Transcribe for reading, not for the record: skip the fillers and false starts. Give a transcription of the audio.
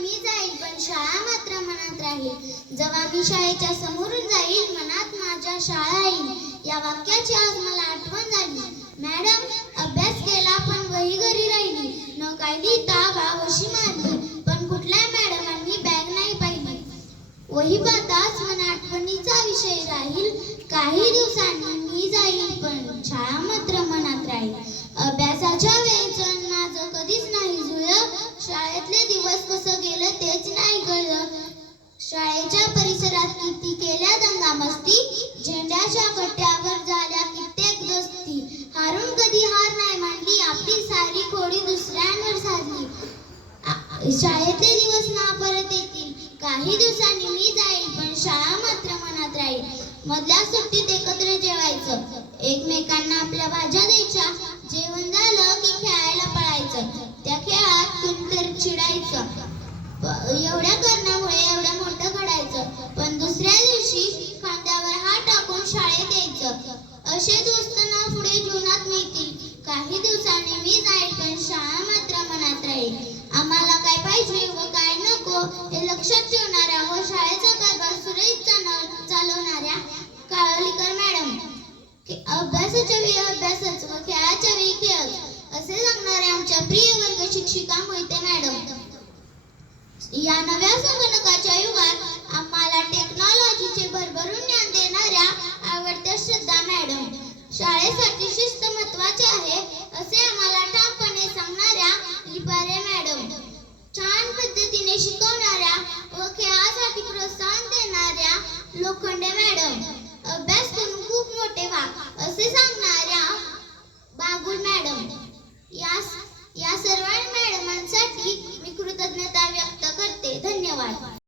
मी जाईल पण शाळा मात्र मनात राहील. जेव्हा मी शाळेच्या समोरून जाईल मनात माझ्या शाळा येईल. या वाक्याची आज मला आठवण झाली. मॅडम अभ्यास केला पण वही घरी राहिली. न काय लिहिता वावशी मारली. पण कुठल्या मॅडमांनी बॅग नाही पाहिली. वही पाहताच मन आठवणीचा विषय राहील. काही दिवसांनी मी जाईल पण शाळा मात्र मनात राहील. अभ्यासाच्या वेळेचं माझं कधीच नाही जुळलं. शाळेतले दिवस कसं गेलं तेच नाही कळलं. शाळेच्या परिसरात किती केल्या दंगामस्ती. झेंड्याच्या कट्ट्यावर झाल्या कित्येक दोस्ती. हारून कधी हार नाही मांडली. आपली सारी खोडी दुसऱ्यांवर साधली. शाळेतले दिवस ना परत येतील. काही दिवसांनी मी जाईल पण शाळा मात्र मनात राहील. मधल्या सुट्टीत एकत्र जेवायचं. एकमेकांना आपल्या भाज्या द्यायच्या. जेवण झालं की खेळायला पळायचं. त्या खेळात कुणीतरी चिडायचं. एवढ्या कारणामुळे एवढं मोठं घडायचं. पण दुसऱ्या दिवशी खांद्यावर हात टाकून शाळेत यायचं. असे दोस्त ना पुढे जीवनात मिळतील. काही दिवसांनी मी जाईल पण शाळा मात्र मनात राहील. आम्हाला काय पाहिजे व काय नको हे लक्षात ठेवणाऱ्या व शाळेचा कारभार सुरळीत चालवणाऱ्या काळोलीकर मॅडम. अभ्यासाच्या वेळी अभ्यासच व खेळाच्या वेळी खेळच असे सांगणारे आमच्या प्रिय वर्ग शिक्षिका मोहिते मॅडम. या नव्या संगणकाच्या युगात आम्हाला टेक्नॉलॉजीचे भरभरून ज्ञान देणाऱ्या आवडत्या श्रद्धा मॅडम. शाळेसाठी शिस्त महत्त्वाची आहे असे आम्हाला ठामपणे सांगणाऱ्या लिपारे मॅडम. छान पद्धतीने शिकवणाऱ्या व खेळासाठी प्रोत्साहन देणाऱ्या लोखंडे मॅडम. अभ्यास करून खूप मोठे व्हा असे सांगणाऱ्या बागुल मॅडम. या सर्व मॅडमांसाठी मी कृतज्ञता व्यक्त करते. धन्यवाद.